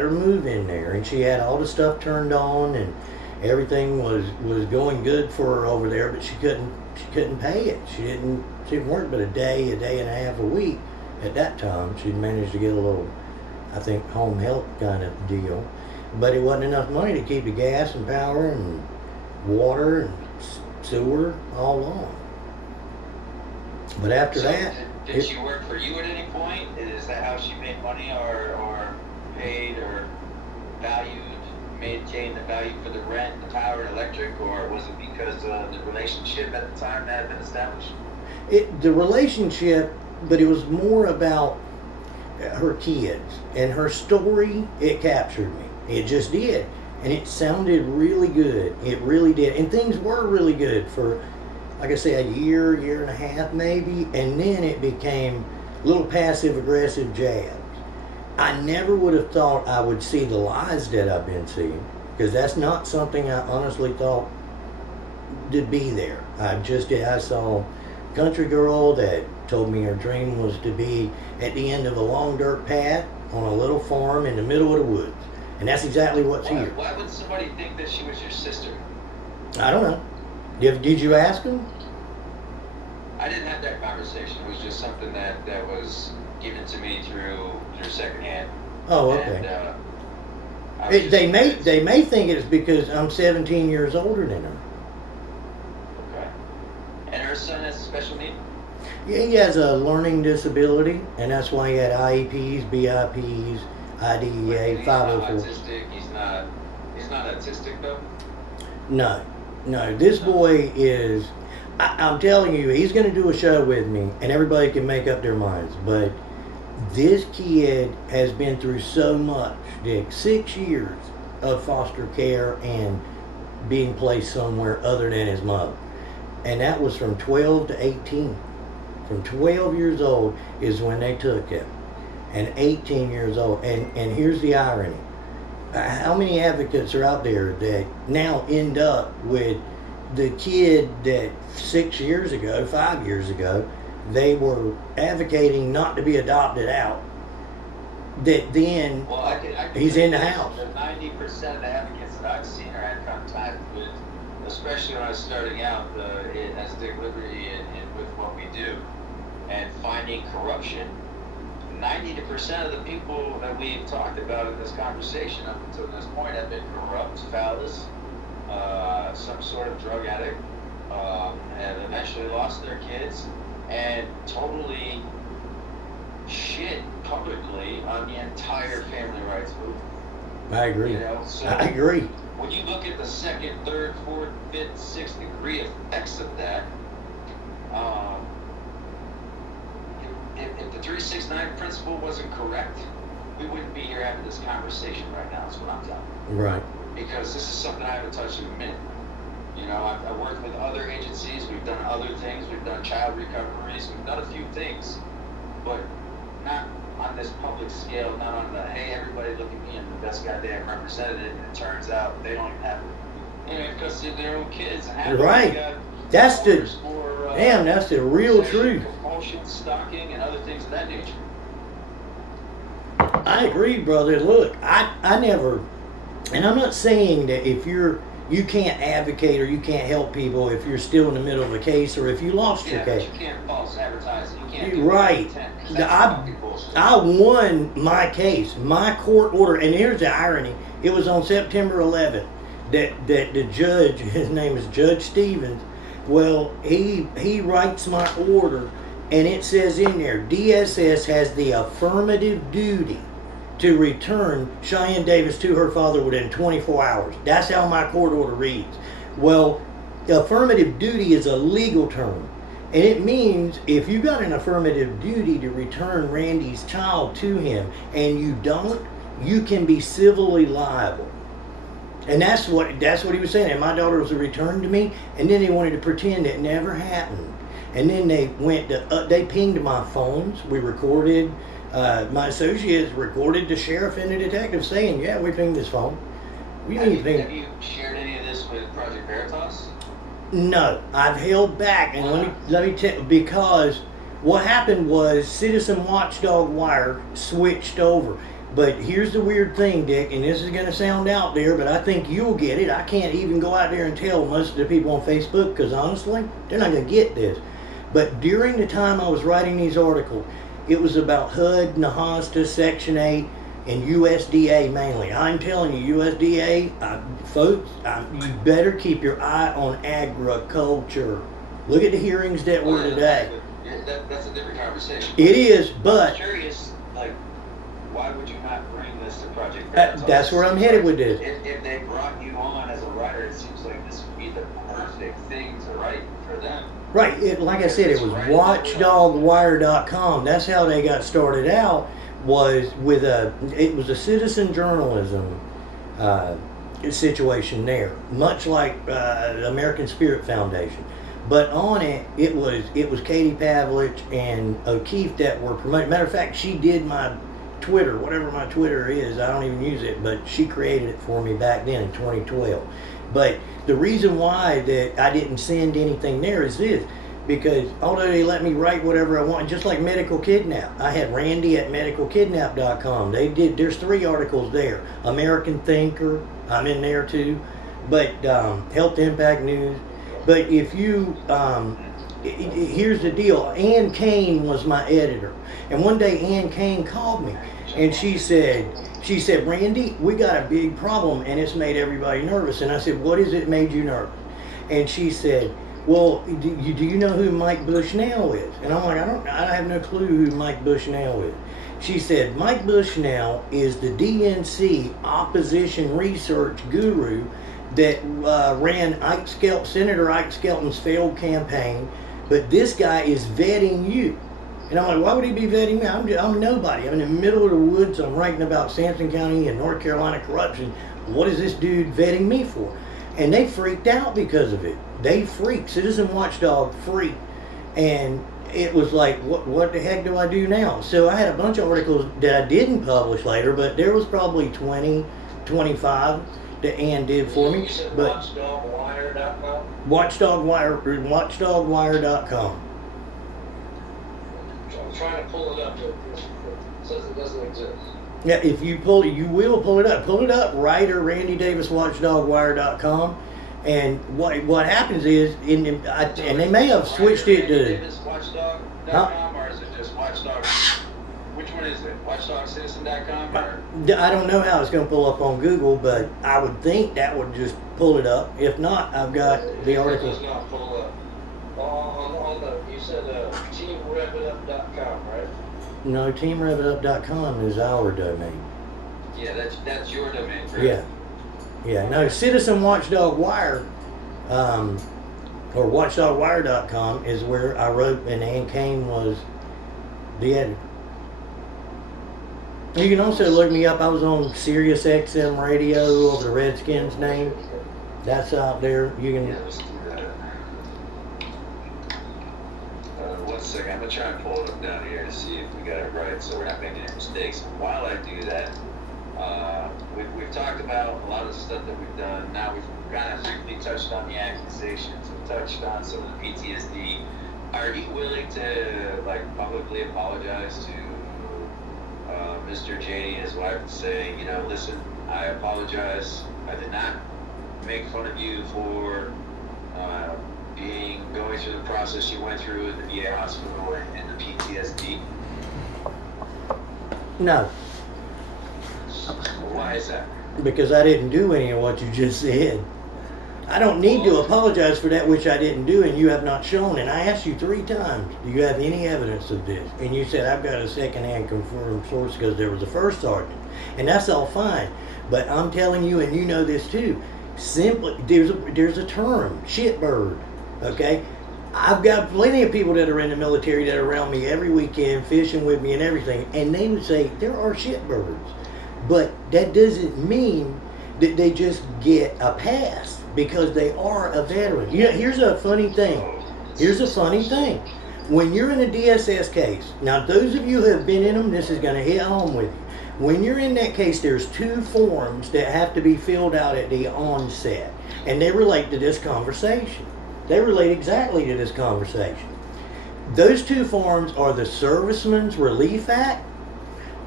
her move in there, and she had all the stuff turned on, and everything was going good for her over there, but she couldn't pay it. She didn't work but a day and a half a week at that time. She'd managed to get a little, I think, home health kind of deal, but it wasn't enough money to keep the gas and power and water and sewer all on. But after that, did she work for you at any point? Is that how she made money, or paid, or valued, maintained the value for the rent, the power, and electric, or was it because of the relationship at the time that had been established? the relationship, but it was more about her kids and her story. It captured me. It just did, and it sounded really good. It really did, and things were really good for, like I say, a year and a half maybe, and then it became little passive aggressive jabs. I never would have thought I would see the lies that I've been seeing, because that's not something I honestly thought to be there. I saw a country girl that told me her dream was to be at the end of a long dirt path on a little farm in the middle of the woods. And that's exactly what's here. Why would somebody think that she was your sister? I don't know. Did you ask him? I didn't have that conversation. It was just something that was given to me through secondhand. Oh, okay. And, they may think it's because I'm 17 years older than her. Okay. And her son has a special need? Yeah, he has a learning disability, and that's why he had IEPs, BIPs, IDEA, He's not 504. autistic. He's not autistic though. No. This boy is. I'm telling you, he's going to do a show with me, and everybody can make up their minds. But this kid has been through so much, Dick. 6 years of foster care and being placed somewhere other than his mother. And that was from 12 to 18. From 12 years old is when they took him. And 18 years old. And here's the irony. How many advocates are out there that now end up with the kid that 6 years ago, 5 years ago, they were advocating not to be adopted out, that then he's in the house. The 90% of the advocates that I've seen or had contact with, especially when I was starting out as Dick Liberty and with what we do, and finding corruption, 90% of the people that we've talked about in this conversation up until this point have been corrupt, phallus, some sort of drug addict, have eventually lost their kids, and totally shit publicly on the entire family rights movement. I agree. So I agree. when you look at the second, third, fourth, fifth, sixth degree effects of that, if the 369 principle wasn't correct, we wouldn't be here having this conversation right now. That's what I'm telling you. Right. Because this is something I haven't touched in a minute. You know, I've worked with other agencies. We've done other things. We've done child recoveries. We've done a few things, but not on this public scale. Not on the, hey, everybody look at me, I'm the best goddamn representative. And it turns out they don't even have, because they're their own kids. And have Right. That's the for, that's the real truth. Compulsion, stalking, and other things of that nature. I agree, brother. Look, I never, and I'm not saying that if you can't advocate or you can't help people if you're still in the middle of a case or if you lost your case. But you can't false advertise. You can't do Right. I won my case, my court order, and here's the irony. It was on September 11th that the judge, his name is Judge Stevens, well, he writes my order, and it says in there, DSS has the affirmative duty to return Cheyenne Davis to her father within 24 hours. That's how my court order reads. Well, affirmative duty is a legal term. And it means if you got an affirmative duty to return Randy's child to him and you don't, you can be civilly liable. And that's what he was saying. And my daughter was returned to me, and then they wanted to pretend it never happened. And then they they pinged my phones. We recorded. My associates recorded the sheriff and the detective saying, "Yeah, we pinged this phone." Have you shared any of this with Project Veritas? No, I've held back, and let me tell you, because what happened was Citizen Watchdog Wire switched over. But here's the weird thing, Dick, and this is going to sound out there, but I think you'll get it. I can't even go out there and tell most of the people on Facebook because honestly, they're not going to get this. But during the time I was writing these articles, it was about HUD, NAHASTA, Section 8, and USDA mainly. I'm telling you, USDA, folks, you better keep your eye on agriculture. Look at the hearings that were today. That's a different conversation. It is, but I'm curious, like, why would you not bring this to Project that's where I'm headed with this. If they brought you on as a writer, it seems like this would be the perfect thing to write for them. Right, like I said, it was watchdogwire.com. That's how they got started out, was with it was a citizen journalism situation there, much like the American Spirit Foundation. But on it was Katie Pavlich and O'Keefe that were promoting. Matter of fact, she did my Twitter, whatever my Twitter is. I don't even use it, but she created it for me back then in 2012. But the reason why that I didn't send anything there is this, because although they let me write whatever I want, just like Medical Kidnap, I had Randy at medicalkidnap.com. There's 3 articles there. American Thinker, I'm in there too, but Health Impact News. But if you, here's the deal. Ann Kane was my editor, and one day Ann Kane called me, and she said, Randy, we got a big problem, and it's made everybody nervous. And I said, what is it made you nervous? And she said, well, do you know who Mike Bushnell is? And I'm like, I have no clue who Mike Bushnell is. She said, Mike Bushnell is the DNC opposition research guru that ran Senator Ike Skelton's failed campaign, but this guy is vetting you. And I'm like, why would he be vetting me? I'm nobody. I'm in the middle of the woods. I'm writing about Sampson County and North Carolina corruption. What is this dude vetting me for? And they freaked out because of it. They freaked. Citizen Watchdog freaked. And it was like, what the heck do I do now? So I had a bunch of articles that I didn't publish later, but there was probably 20, 25 that Ann did for me. You said but watchdogwire.com? Watchdogwire.com. I'm trying to pull it up. It says it doesn't exist. Yeah, if you pull it, you will pull it up. Pull it up, writer Randy Davis, watchdogwire.com. And what happens is, and they may have switched it to... DavisWatchdog.com, or is it just Watchdog? Which one is it? WatchdogCitizen.com? Or? I don't know how it's going to pull up on Google, but I would think that would just pull it up. If not, I've got the article. It does not pull up. You said TeamRevItUp.com, right? No, TeamRevItUp.com is our domain. Yeah, that's your domain, right? Yeah. No, Citizen Watchdog Wire, or WatchdogWire.com is where I wrote, and Ann Kane was the editor. You can also look me up. I was on Sirius XM radio over the Redskins name. That's out there. You can. Yeah, let's do that. 1 second. I'm going to try and pull it up down here to see if we got it right so we're not making any mistakes. While I do that, we've talked about a lot of the stuff that we've done. Now we've kind of briefly touched on the accusations. We've touched on some of the PTSD. Are you willing to publicly apologize to Mr. JD and his wife and say, listen, I apologize. I did not make fun of you for going through the process you went through at the VA hospital and the PTSD? No. Why is that? Because I didn't do any of what you just said. I don't need to apologize for that which I didn't do and you have not shown. And I asked you 3 times, do you have any evidence of this? And you said, I've got a second-hand confirmed source because there was a first sergeant. And that's all fine. But I'm telling you, and you know this too, simply, there's a term, shitbird, okay? I've got plenty of people that are in the military that are around me every weekend, fishing with me and everything, and they would say, there are shitbirds. But that doesn't mean that they just get a pass because they are a veteran. Here's a funny thing. When you're in a DSS case, now those of you who have been in them, this is going to hit home with you. When you're in that case, there's 2 forms that have to be filled out at the onset, and they relate to this conversation. They relate exactly to this conversation. Those 2 forms are the Servicemen's Relief Act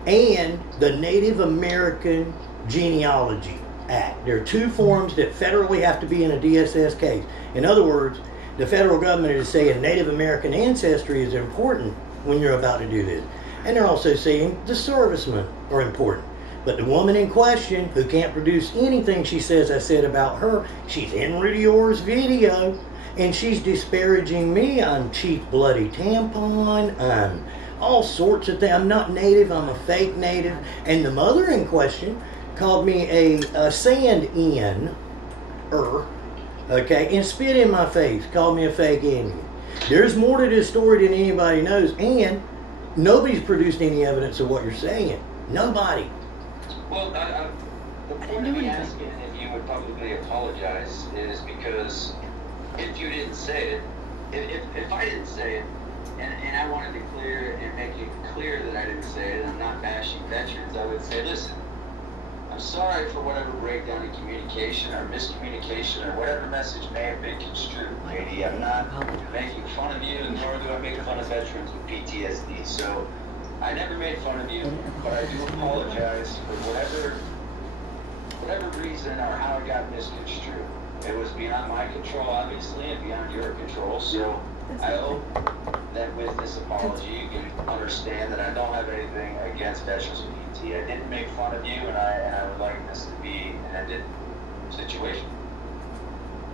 and the Native American Genealogy Act. There are two forms that federally have to be in a DSS case. In other words, the federal government is saying Native American ancestry is important when you're about to do this. And they're also saying the servicemen are important. But the woman in question, who can't produce anything she says I said about her, she's in Rudy Orr's video, and she's disparaging me. I'm Chief Bloody Tampon. I'm all sorts of things. I'm not native. I'm a fake native. And the mother in question called me a sand okay, and spit in my face, called me a fake Indian. There's more to this story than anybody knows, and nobody's produced any evidence of what you're saying. Nobody. Well, the point of me asking if you would publicly apologize is because if you didn't say it, if I didn't say it, and I wanted to clear and make it clear that I didn't say it, and I'm not bashing veterans, I would say, listen, I'm sorry for whatever breakdown in communication or miscommunication or whatever message may have been construed, JD. I'm not making fun of you, nor do I make fun of veterans with PTSD. So I never made fun of you, but I do apologize for whatever reason or how it got misconstrued. It was beyond my control, obviously, and beyond your control. So I hope that with this apology, you can understand that I don't have anything against veterans with PT. I didn't make fun of you, and I would like this to be an ended situation.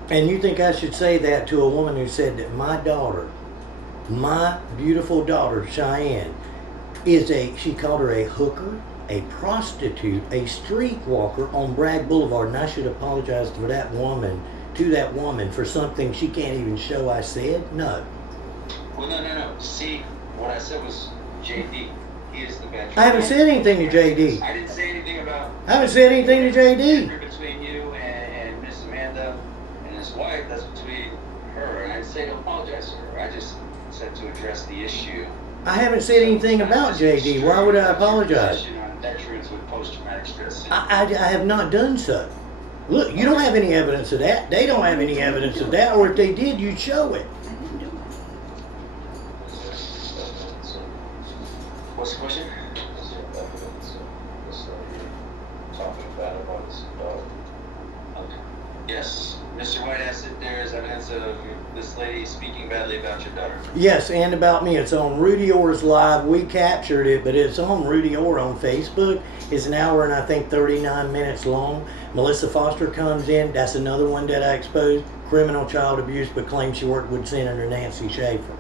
And you think I should say that to a woman who said that my daughter, my beautiful daughter, Cheyenne, she called her a hooker, a prostitute, a streetwalker on Bragg Boulevard, and I should apologize to that woman for something she can't even show I said? No. Well, no. See, what I said was JD. He is the veteran. I haven't said anything to JD. I didn't say anything about... I haven't said anything to JD. Between you and Miss Amanda and his wife, that's between her. And I didn't say to apologize to her. I just said to address the issue. I haven't said anything about JD. Why would I apologize? Veterans with post-traumatic stress. I have not done so. Look, you don't have any evidence of that. They don't have any evidence of that. Or if they did, you'd show it. What's the question? Yes. Mr. White asked if there is evidence of this lady speaking badly about your daughter. Yes, and about me. It's on Rudy Orr's Live. We captured it, but it's on Rudy Orr on Facebook. It's an hour and I think 39 minutes long. Melissa Foster comes in. That's another one that I exposed. Criminal child abuse, but claims she worked with Senator Nancy Schaefer.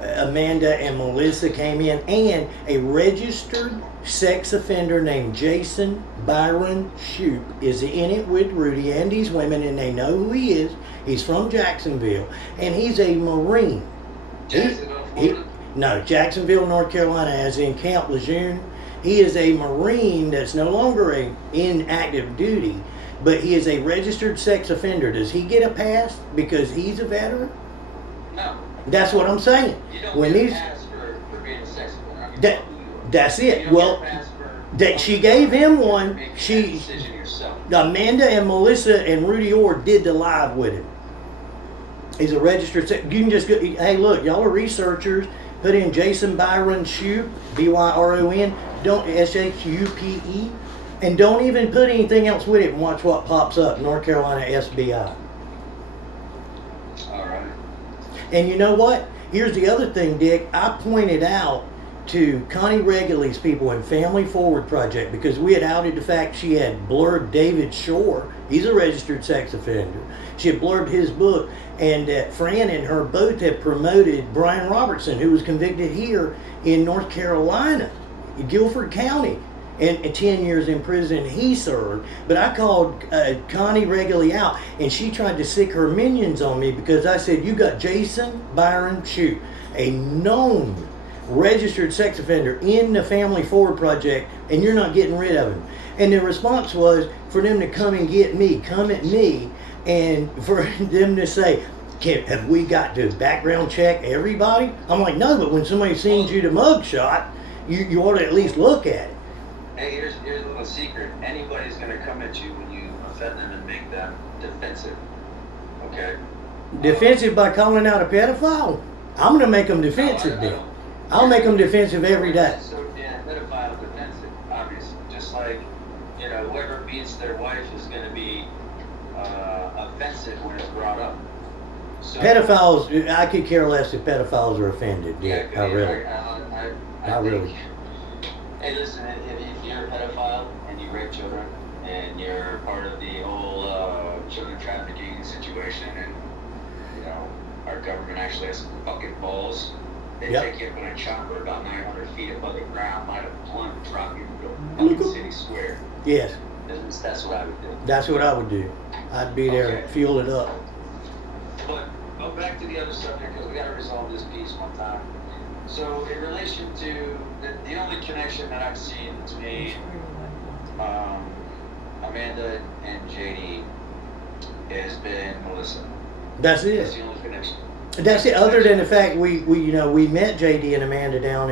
Amanda and Melissa came in, and a registered sex offender named Jason Byron Shoup is in it with Rudy and these women, and they know who he is. He's from Jacksonville, and he's a Marine. Jacksonville, North Carolina, as in Camp Lejeune. He is a Marine that's no longer in active duty, but he is a registered sex offender. Does he get a pass because he's a veteran? No. That's what I'm saying. You don't get a pass for being a sex offender. That's it. Well, that she gave him one. Amanda and Melissa and Rudy Orr did the live with him. He's a registered sex. You can just go. Hey, look, y'all are researchers. Put in Jason Byron Shoup, BYRON, don't SHUPE, and don't even put anything else with it. And watch what pops up. North Carolina SBI. All right. And you know what? Here's the other thing, Dick. I pointed out to Connie Regula's people in Family Forward Project, because we had outed the fact she had blurbed David Shore. He's a registered sex offender. She had blurbed his book, and that Fran and her both had promoted Brian Robertson, who was convicted here in North Carolina, Guilford County, and 10 years in prison he served. But I called Connie Regula out, and she tried to sick her minions on me because I said, you got Jason Byron Shoup, a known registered sex offender in the Family Forward Project, and you're not getting rid of him. And the response was for them to come and get me, come at me, and for them to say, have we got to background check everybody? I'm like, no, but when somebody sends you the mugshot, you ought to at least look at it. Hey, here's a little secret. Anybody's going to come at you when you offend them and make them defensive. Okay? Defensive by calling out a pedophile? I'm going to make them defensive then. I'll make them defensive every day. So pedophile defends it, obviously. Just like, whoever beats their wife is going to be offensive when it's brought up. So, Pedophiles, I could care less if pedophiles are offended. Yeah, I really. I really. Hey, listen, if you're a pedophile and you rape children and you're part of the whole children trafficking situation, and our government actually has some fucking balls, they take you up in a chopper about 900 feet above the ground, light a blunt, and drop you into a fucking city square. Yes. That's what I would do. That's what I would do. I'd be there, fuel it up. But go back to the other subject, because we got to resolve this piece one time. So in relation to the only connection that I've seen between Amanda and JD has been Melissa. That's it. That's the only connection. That's it. Other than the fact we met JD and Amanda down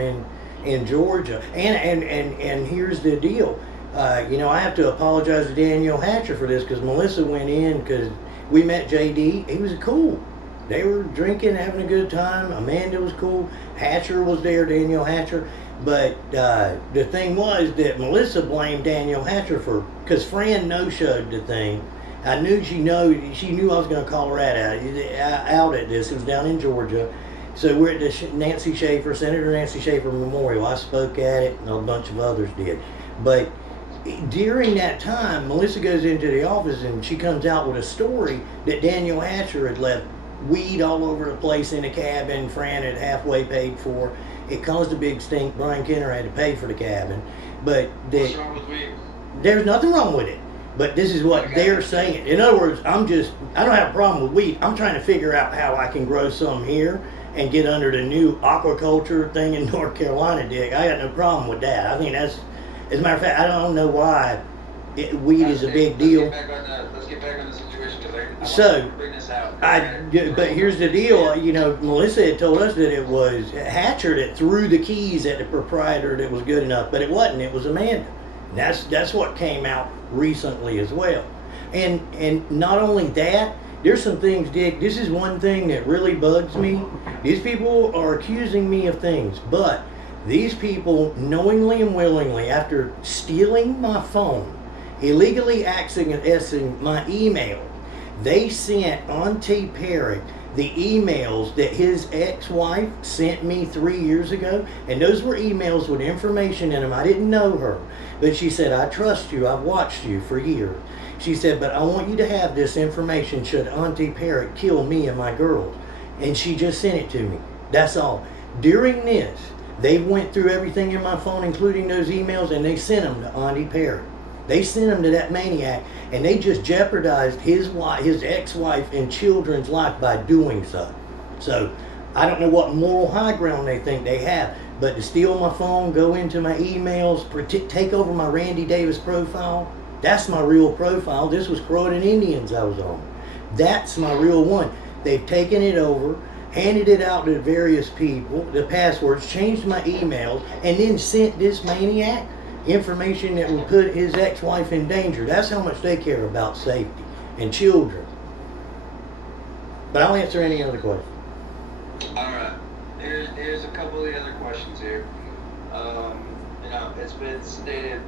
in Georgia, and here's the deal. I have to apologize to Daniel Hatcher for this, because Melissa went in because we met JD. He was cool. They were drinking, having a good time. Amanda was cool. Hatcher was there, Daniel Hatcher. But the thing was that Melissa blamed Daniel Hatcher because Fran no-showed the thing. I knew she knew I was going to call her out at this. It was down in Georgia. So we're at the Senator Nancy Schaefer Memorial. I spoke at it, and a bunch of others did. But during that time, Melissa goes into the office and she comes out with a story that Daniel Hatcher had left weed all over the place in the cabin. Fran had halfway paid for. It caused a big stink. Brian Kenner had to pay for the cabin. But what's wrong with weed? There's nothing wrong with it. But this is what they're saying. In other words, I don't have a problem with weed. I'm trying to figure out how I can grow some here and get under the new aquaculture thing in North Carolina, Dick. I got no problem with that. I think that's, as a matter of fact, I don't know why weed is a big deal. Let's get back on the situation, because I So, want to bring this out. but here's the deal. Melissa had told us that it was Hatcher that threw the keys at the proprietor that was good enough, but it wasn't. It was Amanda. And that's what came out recently as well. And not only that, there's some things, Dick. This is one thing that really bugs me. These people are accusing me of things, but these people knowingly and willingly, after stealing my phone, illegally accessing my email, they sent Auntie Perry the emails that his ex-wife sent me 3 years ago, and those were emails with information in them. I didn't know her, but she said, I trust you, I've watched you for years. She said, but I want you to have this information should Auntie Parrot kill me and my girls. And she just sent it to me. That's all. During this, they went through everything in my phone, including those emails, and they sent them to Auntie Parrot. They sent him to that maniac, and they just jeopardized his ex-wife and children's life by doing so. So, I don't know what moral high ground they think they have, but to steal my phone, go into my emails, take over my Randy Davis profile, that's my real profile. This was Croatan Indians I was on. That's my real one. They've taken it over, handed it out to various people, the passwords, changed my emails, and then sent this maniac information that would put his ex-wife in danger. That's how much they care about safety and children. But I'll answer any other question. All right. Here's a couple of the other questions here. It's been stated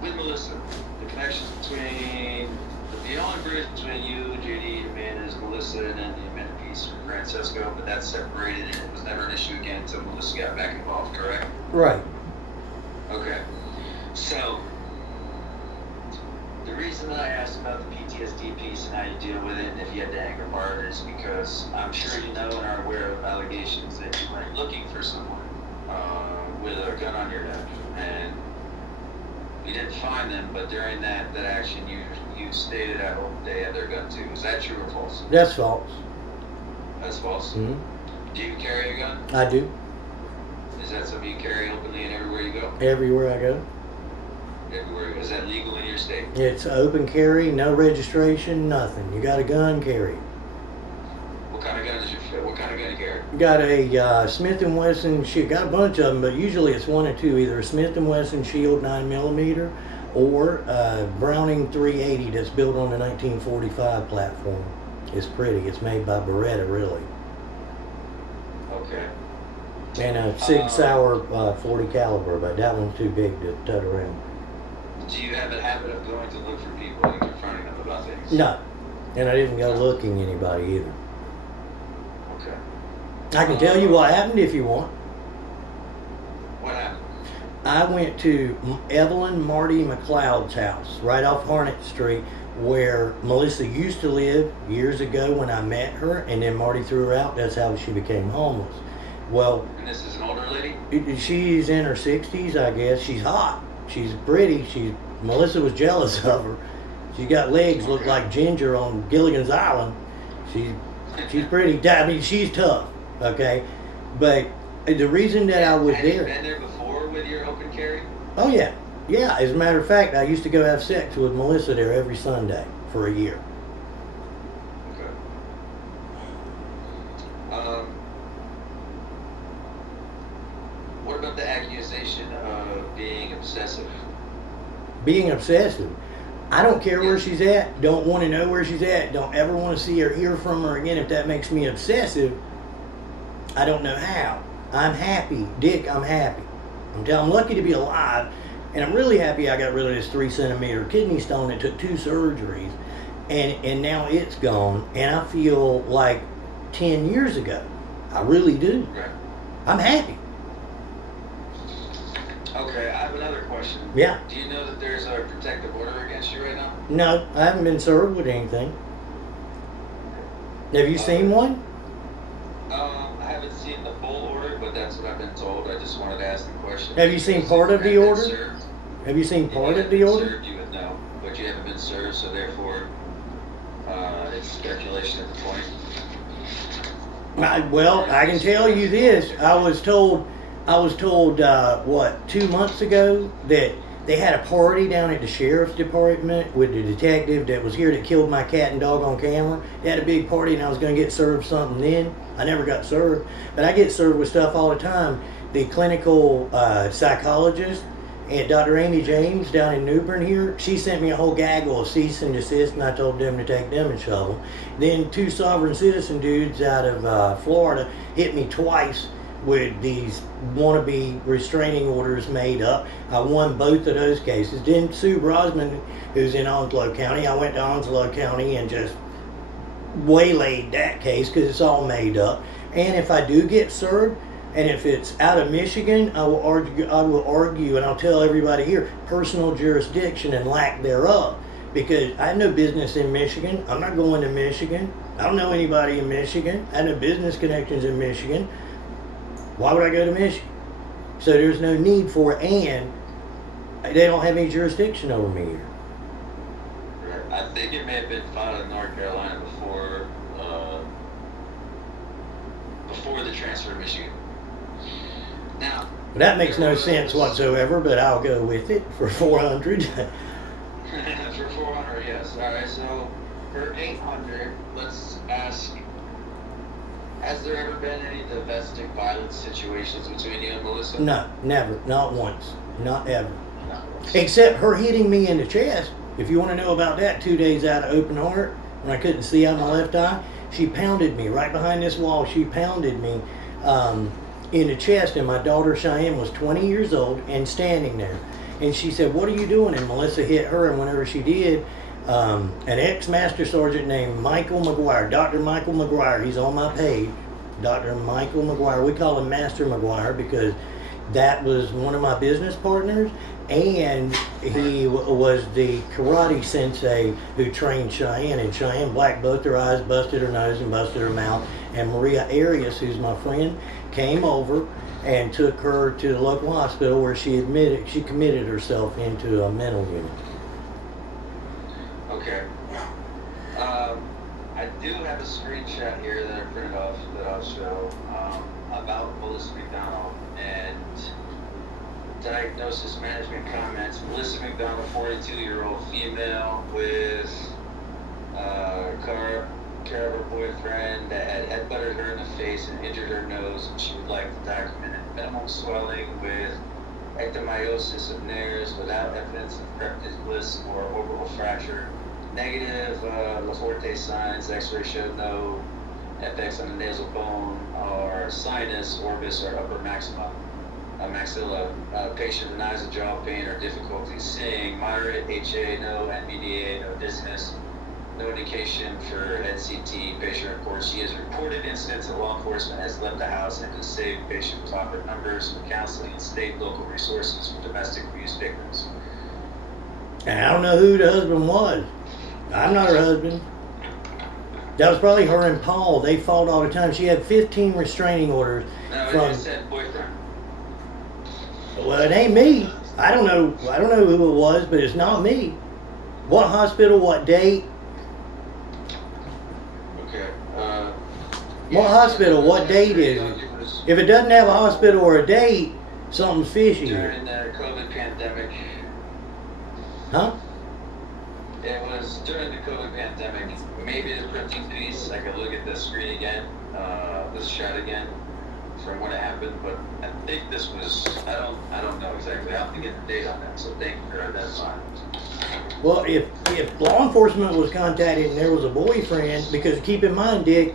with Melissa, the connections between the only bridge between you, JD, Amanda is Melissa, and then the Amanda piece from Francesco, but that's separated and it was never an issue again until Melissa got back involved, correct? Right. Okay, so the reason that I asked about the PTSD piece and how you deal with it and if you had to anger bar is because I'm sure you know and are aware of allegations that you went looking for someone with a gun on your neck, and you didn't find them, but during that action you stated I hope they had their gun too. Is that true or false? That's false. That's false? Mm-hmm. Do you carry a gun? I do. Is that something you carry openly and everywhere you go? Everywhere I go. Everywhere. Is that legal in your state? It's open carry, no registration, nothing. You got a gun, carry. What kind of gun do you carry? Got a Smith & Wesson, got a bunch of them, but usually it's one or two, either a Smith & Wesson Shield 9mm or a Browning 380 that's built on the 1945 platform. It's pretty. It's made by Beretta, really. Okay. And a Sig Sauer 40 caliber, but that one's too big to tote around. Do you have a habit of going to look for people and confronting them about things? No, and I didn't go looking anybody either. Okay. I can tell you what happened if you want. What happened? I went to Evelyn Marty McLeod's house right off Harnett Street, where Melissa used to live years ago when I met her, and then Marty threw her out. That's how she became homeless. Well, And this is an older lady? she's in her 60s, I guess. She's hot. She's pretty. Melissa was jealous of her. She's got legs look like Ginger on Gilligan's Island. She's pretty. I mean, she's tough. Okay, but the reason that I was Had you there. been there before with your open carry? Oh yeah, yeah. As a matter of fact, I used to go have sex with Melissa there every Sunday for a year. Okay. What about the accusation of being obsessive? Being obsessive. I don't care where she's at. Don't want to know where she's at. Don't ever want to see or hear from her again. If that makes me obsessive, I don't know how. I'm happy, Dick. I'm happy. I'm lucky to be alive, and I'm really happy I got rid of this 3-centimeter kidney stone that took 2 surgeries, and now it's gone, and I feel like 10 years ago. I really do. Right. I'm happy. Okay, I have another question. Yeah. Do you know that there's a protective order against you right now? No, I haven't been served with anything. Have you seen one? I haven't seen the full order, but that's what I've been told. I just wanted to ask the question. Have you seen Because part if of the you haven't order? been served, Have you seen if part you of haven't the been order? served, you would know, but you haven't been served, so therefore, it's speculation at the point. Well, I can tell you this. I was told, what, 2 months ago that they had a party down at the sheriff's department with the detective that was here that killed my cat and dog on camera. They had a big party and I was going to get served something then. I never got served, but I get served with stuff all the time. The clinical psychologist and Dr. Amy James down in New Bern here, she sent me a whole gaggle of cease and desist, and I told them to take them and shovel. Then 2 sovereign citizen dudes out of Florida hit me twice with these wannabe restraining orders made up. I won both of those cases. Then Sue Brosman, who's in Onslow County, I went to Onslow County and just waylaid that case because it's all made up. And if I do get served, and if it's out of Michigan, I will argue, and I'll tell everybody here, personal jurisdiction and lack thereof. Because I have no business in Michigan. I'm not going to Michigan. I don't know anybody in Michigan. I have no business connections in Michigan. Why would I go to Michigan? So there's no need for it, and they don't have any jurisdiction over me here. I think it may have been filed in North Carolina before the transfer to Michigan. Now, That makes no sense whatsoever, but I'll go with it for 400. for 400, yes. All right, so for 800, let's ask: has there ever been any domestic violence situations between you and Melissa? No, never. Not once. Not ever. No. Except her hitting me in the chest. If you want to know about that, 2 days out of open heart, when I couldn't see out of my left eye, she pounded me right behind this wall. She pounded me in the chest, and my daughter Cheyenne was 20 years old and standing there. And she said, "What are you doing?" And Melissa hit her, and whenever she did, an ex-master sergeant named Michael McGuire, Dr. Michael McGuire, he's on my page, Dr. Michael McGuire. We call him Master McGuire because that was one of my business partners, and he was the karate sensei who trained Cheyenne. And Cheyenne blacked both her eyes, busted her nose, and busted her mouth. And Maria Arias, who's my friend, came over and took her to the local hospital where she committed herself into a mental unit. Okay. I do have a screenshot here that I printed off that I'll show about Melissa McDonald and diagnosis management comments. Melissa McDonald, 42-year-old female with care of her boyfriend that had headbutted her in the face and injured her nose, and she would like to document it. Minimal swelling with ectomyosis of Nares without evidence of crepitus bliss or orbital fracture. Negative Laforte signs, x-ray showed no effects on the nasal bone or sinus, orbis, or upper maxilla. Patient denies a jaw pain or difficulty seeing. Moderate HA, no NVDA, no dizziness. No indication for head CT. Patient reports she has reported incidents that law enforcement has left the house and has saved patient was offered numbers for counseling and state local resources for domestic abuse victims. And I don't know who the husband was. I'm not her husband. That was probably her and Paul. They fought all the time. She had 15 restraining orders. No, from. It said boyfriend. Well, it ain't me. I don't know who it was, but it's not me. What hospital? What date? Okay. What hospital? What date is it? If it doesn't have a hospital or a date, something's fishy. During the COVID pandemic. Huh? It was during the COVID pandemic. Maybe the printing piece. I could look at the screen again, this shot again, from when it happened. But I think this was. I don't know exactly. I have to get the date on that. So thank you for identifying. Well, if law enforcement was contacted and there was a boyfriend, because keep in mind, Dick,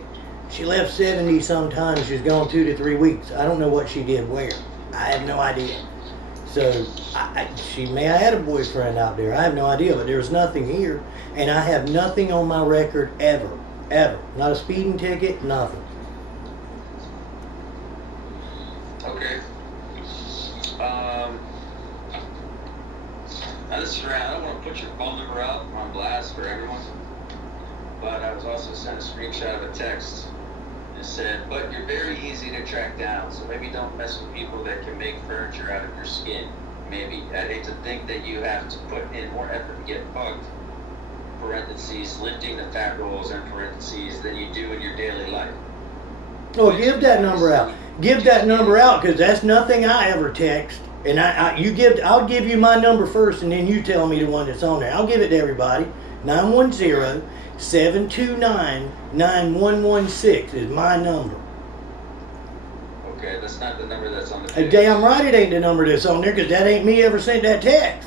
she left 70 sometimes. She's gone 2 to 3 weeks. I don't know what she did where. I have no idea. So she may have had a boyfriend out there. I have no idea, but there's nothing here. And I have nothing on my record ever. Not a speeding ticket, nothing. Okay. Now this is around. I don't want to put your phone number out on blast for everyone, but I was also sent a screenshot of a text. It said, "But you're very easy to track down, so maybe don't mess with people that can make furniture out of your skin. Maybe. I hate to think that you have to put in more effort to get bugged. Parentheses, lifting the fat rolls and parentheses than you do in your daily life." Oh, give that number out. Give that number out, because that's nothing I ever text. And I'll give you my number first, and then you tell me the one that's on there. I'll give it to everybody. 910-729-9116 is my number. Okay, that's not the number that's on the page. Damn right it ain't the number that's on there, because that ain't me ever sent that text.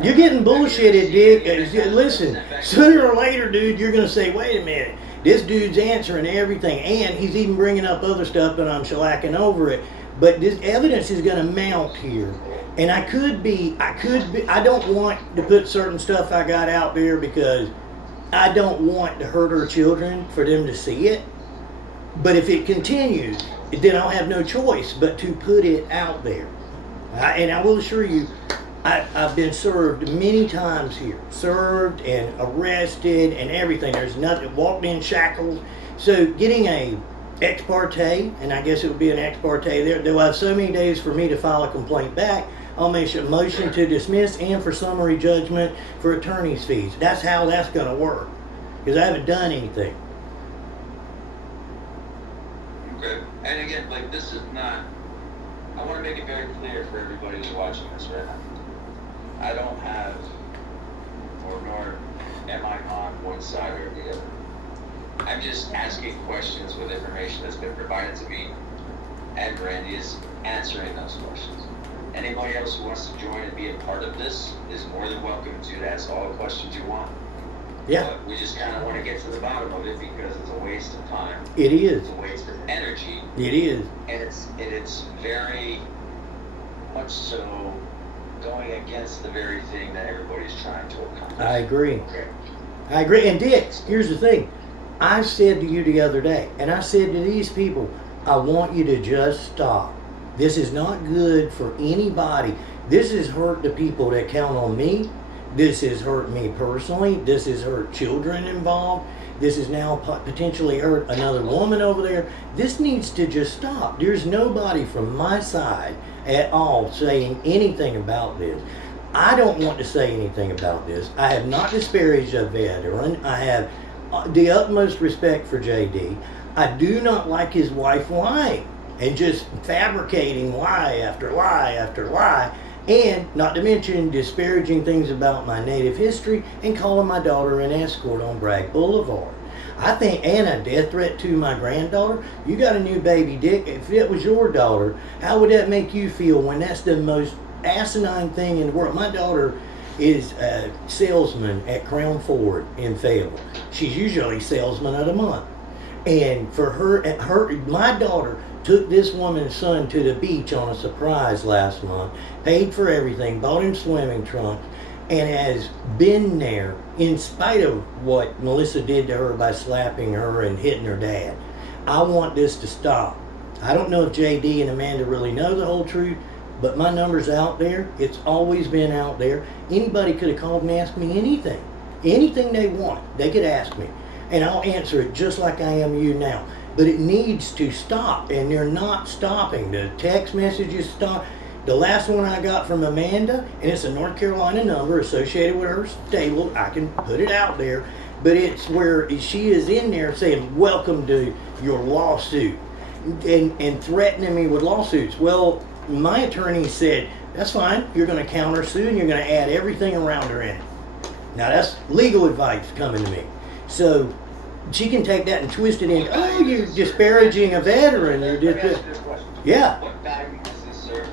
You're getting bullshitted, Dick. Listen, sooner or later, dude, you're going to say, wait a minute. This dude's answering everything, and he's even bringing up other stuff, but I'm shellacking over it. But this evidence is going to mount here. And I don't want to put certain stuff I got out there because I don't want to hurt our children for them to see it. But if it continues, then I'll have no choice but to put it out there. And I will assure you, I've been served many times here. Served and arrested and everything. There's nothing, walked in shackles. So getting a ex parte, and I guess it would be an ex parte, they'll have so many days for me to file a complaint back. I'll make a motion to dismiss and for summary judgment for attorney's fees. That's how that's going to work. Because I haven't done anything. Okay. And again, like, this is not, I want to make it very clear for everybody who's watching this right now. I don't have, or nor am I on one side or the other. I'm just asking questions with information that's been provided to me, and Randy is answering those questions. Anybody else who wants to join and be a part of this is more than welcome to ask all the questions you want. Yeah. But we just kind of want to get to the bottom of it because it's a waste of time. It is. It's a waste of energy. It is. And it's very much so going against the very thing that everybody's trying to accomplish. I agree. Okay. I agree. And Dick, here's the thing. I said to you the other day, and I said to these people, I want you to just stop. This is not good for anybody. This has hurt the people that count on me. This has hurt me personally. This has hurt children involved. This has now potentially hurt another woman over there. This needs to just stop. There's nobody from my side at all saying anything about this. I don't want to say anything about this. I have not disparaged a veteran. I have the utmost respect for JD. I do not like his wife lying and just fabricating lie after lie after lie, and not to mention disparaging things about my native history and calling my daughter an escort on Bragg Boulevard. I think, and a death threat to my granddaughter. You got a new baby, Dick. If it was your daughter, how would that make you feel when that's the most asinine thing in the world? My daughter is a salesman at Crown Ford in Fayetteville. She's usually salesman of the month. And for my daughter took this woman's son to the beach on a surprise last month, paid for everything, bought him swimming trunks, and has been there in spite of what Melissa did to her by slapping her and hitting her dad. I want this to stop. I don't know if JD and Amanda really know the whole truth, but my number's out there. It's always been out there. Anybody could have called and asked me anything. Anything they want, they could ask me. And I'll answer it just like I am you now. But it needs to stop, and they're not stopping. The text messages stop. The last one I got from Amanda, and it's a North Carolina number associated with her stable. I can put it out there. But it's where she is in there saying, welcome to your lawsuit, and threatening me with lawsuits. Well, my attorney said, that's fine. You're going to countersue, and you're going to add everything around her in it. Now, that's legal advice coming to me. So she can take that and twist it in. Oh, you're disparaging a veteran. Yeah. What value does this serve?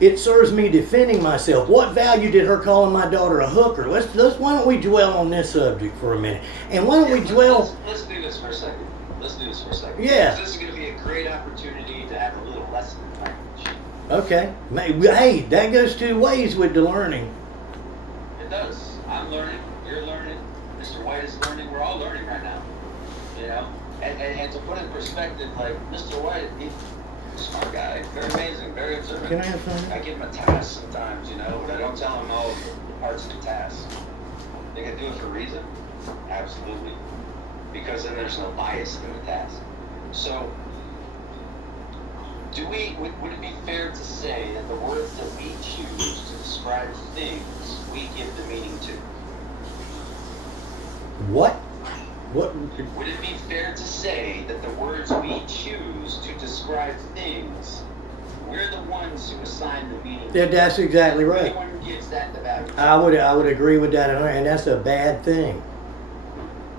It serves me defending myself. What value did her calling my daughter a hooker? Let's why don't we dwell on this subject for a minute? And why don't we dwell? Let's do this for a second. Yeah. This is going to be a great opportunity to have a little lesson in language. Okay. Hey, that goes two ways with the learning. It does. I'm learning. You're learning. Mr. White is learning. We're all learning right now. You know? And to put in perspective, like, Mr. White, he's a smart guy. Very amazing. Very observant. Can I have some? I give him a task sometimes, you know, but I don't tell him all the parts of the task. Think I do it for a reason? Absolutely. Because then there's no bias in the task. So, would it be fair to say that the words that we choose to describe things, we give the meaning to? What? Would it be fair to say that the words we choose to describe things, we're the ones who assign the meaning to? Yeah, that's exactly right. Everyone gives that the value. I would agree with that, and that's a bad thing.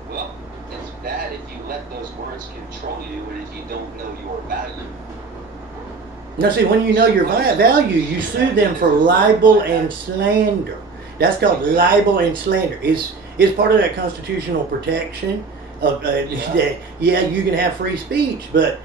Well, it's bad if you let those words control you and if you don't know your value. Now, see, when you know your value, you sue them for libel and slander. That's called libel and slander. It's part of that constitutional protection of that. Yeah, you can have free speech, but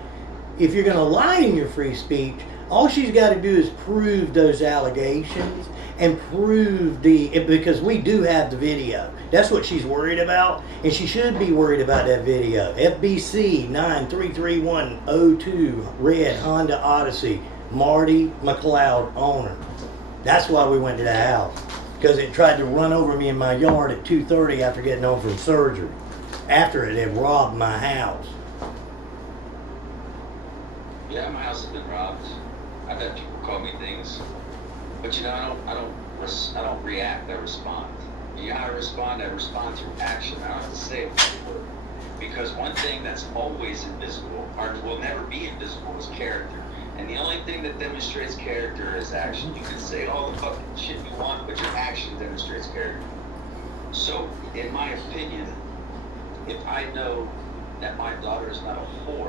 if you're going to lie in your free speech, all she's got to do is prove those allegations and prove because we do have the video. That's what she's worried about, and she should be worried about that video. FBC 9333102 red Honda Odyssey, Marty McLeod owner. That's why we went to the house, because it tried to run over me in my yard at 2:30 after getting home from surgery, after it had robbed my house. Yeah, my house has been robbed. I've had people call me things, but you know, I don't react. I respond. You know how I respond? I respond through action. I don't have to say a word, because one thing that's always invisible, or will never be invisible, is character. And the only thing that demonstrates character is action. You can say all the fucking shit you want, but your action demonstrates character. So, in my opinion, if I know that my daughter is not a whore,